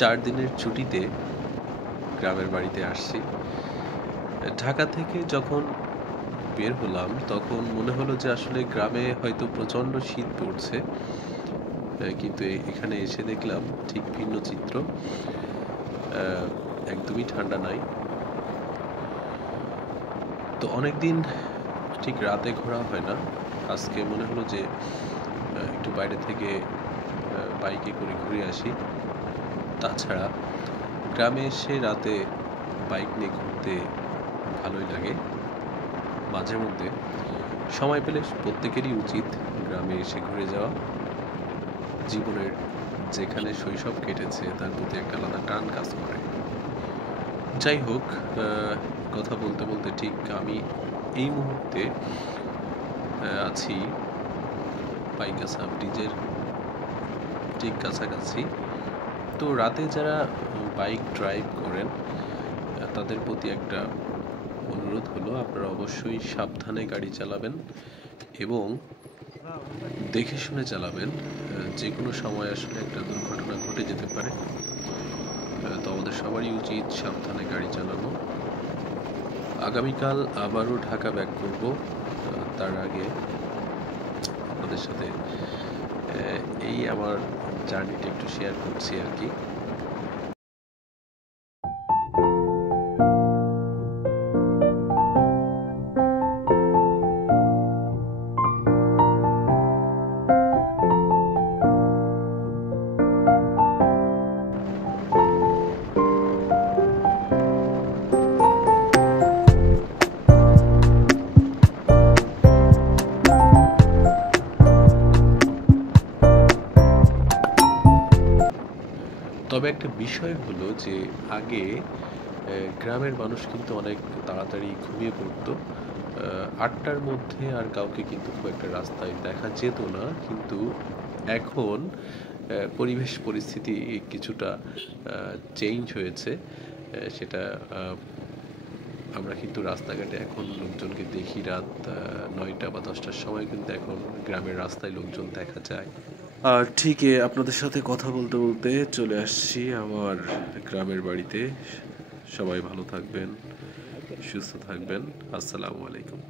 4 দিনের ছুটিতে গ্রামের বাড়িতে আসছি। ঢাকা থেকে যখন বের হলাম তখন মনে হলো যে আসলে গ্রামে হয়তো প্রচণ্ড শীত পড়ছে। কিন্তু এখানে এসে দেখলাম ঠিক ভিন্ন চিত্র। একদমই ঠান্ডা নাই। তো অনেকদিন ঠিক রাতে ঘোরা হয় না। আজকে মনে হলো যে একটু বাইরে থেকে বাইকে করে ঘুরে আসি। তাছাড়া গ্রামে এসে রাতে বাইক নিয়ে ঘুরতে ভালোই লাগে। মাঝে মধ্যে সময় পেলে প্রত্যেকেরই উচিত গ্রামে এসে ঘুরে যাওয়া। জীবনের যেখানে শৈশব কেটেছে তার প্রতি একটা আলাদা টান কাজ করে। যাই হোক, কথা বলতে বলতে ঠিক আমি এই মুহূর্তে আছি পাইকা সাব ব্রিজের ঠিক কাছাকাছি। তো রাতে যারা বাইক ড্রাইভ করেন তাদের প্রতি একটা অনুরোধ হলো, আপনারা অবশ্যই সাবধানে গাড়ি চালাবেন এবং দেখে শুনে চালাবেন। যে কোনো সময় আসলে একটা দুর্ঘটনা ঘটে যেতে পারে। তো আমাদের সবারই উচিত সাবধানে গাড়ি চালানো। আগামীকাল আবারও ঢাকা ব্যাক করব। তার আগে আপনাদের সাথে এই আমার জার্নিটা একটু শেয়ার করছি আর কি। তবে একটা বিষয় হলো যে আগে গ্রামের মানুষ কিন্তু অনেক তাড়াতাড়ি ঘুমিয়ে পড়তো। 8টার মধ্যে আর কাউকে কিন্তু খুব একটা রাস্তায় দেখা যেত না। কিন্তু এখন পরিবেশ পরিস্থিতি কিছুটা চেঞ্জ হয়েছে। সেটা আমরা কিন্তু রাস্তাঘাটে এখন লোকজনকে দেখি রাত 9টা বা 10টার সময় কিন্তু এখন গ্রামের রাস্তায় লোকজন দেখা যায়। আর ঠিকই আপনাদের সাথে কথা বলতে বলতে চলে আসছি আমার গ্রামের বাড়িতে। সবাই ভালো থাকবেন, সুস্থ থাকবেন। আসসালামু আলাইকুম।